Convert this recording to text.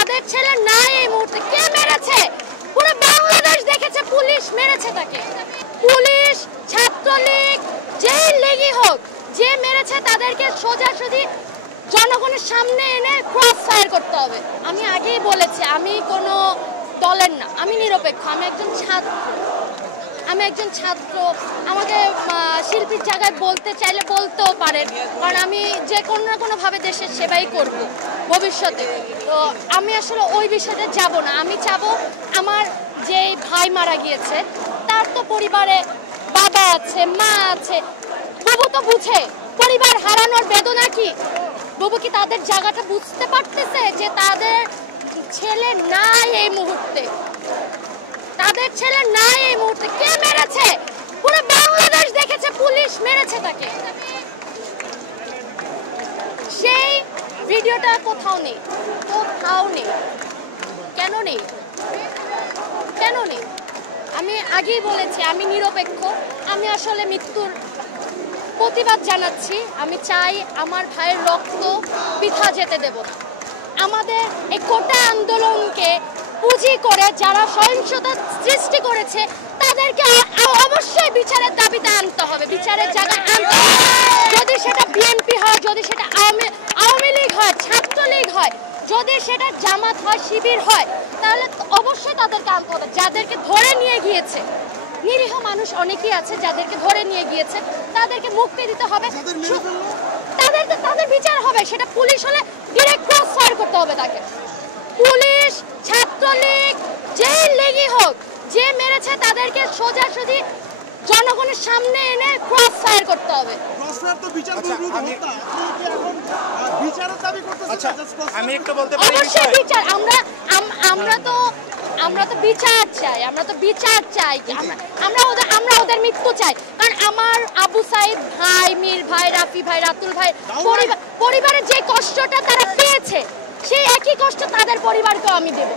তাদের ছেলে নাই এই মুহূর্তে। কে মেরেছে? পুরো বাংলাদেশ দেখেছে, পুলিশ মেরেছে তাকে। পুলিশ, ছাত্রলীগ, যেই লীগই হোক, যে মেরেছে তাদেরকে সোজাসুজি জনগণের সামনে এনে ক্রস ফায়ার করতে হবে। আমি আগেই বলেছি আমি কোনো দলের না, আমি নিরপেক্ষ। আমি একজন ছাত্র। আমাকে শিল্পীর জায়গায় বলতে চাইলে বলতেও পারেন, কারণ আমি যে কোনো না কোনোভাবে দেশের সেবাই করব ভবিষ্যতে। তো আমি আসলে ওই বিষয়টা যাব না। আমি চাবো আমার যে ভাই মারা গিয়েছে তার তো পরিবারে বাবা আছে, মা আছে, বাবু তো বুঝে পরিবার হারানোর বেদনা কি। বাবু কি তাদের জায়গাটা বুঝতে পারতেছে যে তাদের ছেলে নাই এই মুহূর্তে? তাদের ছেলে নাই এই মুহূর্তে। কে মেরেছে? পুরো বাংলাদেশ দেখেছে, পুলিশ মেরেছে তাকে। সেই ভিডিওটা কোথাও নেই, কোথাও নেই। কেন নেই? কেন নেই? আমি আগেই বলেছি আমি নিরপেক্ষ। আমি আসলে মৃত্যুর প্রতিবাদ জানাচ্ছি। আমি চাই আমার ভাইয়ের রক্ত বৃথা যেতে দেব না। আমাদের এই কোটা আন্দোলনকে পুঁজি করে যারা সহিংসতা সৃষ্টি করেছে তাদেরকে অবশ্যই বিচারের দাবিতে আনতে হবে, বিচারের জায়গায় আনতে হবে। যদি সেটা বিএনপি হয়, যদি সেটা আওয়ামী লীগ হয়, ছাত্রলীগ হয়, যদি সেটা জামাত হয়, শিবির হয়, তাহলে অবশ্যই তাদেরকে আনতে হবে। যাদেরকে ধরে নিয়ে গিয়েছে, নিরীহ মানুষ অনেকেই আছে যাদেরকে ধরে নিয়ে গিয়েছে, তাদেরকে মুক্তি দিতে হবে। তাদের বিচার হবে। সেটা পুলিশ হলে ডিরেক্ট ক্রস ফায়ার করতে হবে তাকে। পুলিশ, ছাত্রলীগ, যেই লীগই হোক, যে মেরেছে তাদেরকে সোজাসুজি জনগণের সামনে এনে ক্রস ফায়ার করতে হবে। আমি একটু বলতে পারি, অবশ্যই বিচার। আমরা তো বিচার চাই। আমরা তো বিচার চাই। আমরা ওদের মৃত্যু চাই। কারণ আমার আবু সাইদ ভাই, মীর ভাই, রাফি ভাই, রাতুল ভাই পরিবারের যে কষ্টটা তারা পেয়েছে সেই একই কষ্ট তাদের পরিবারকেও আমি দেব।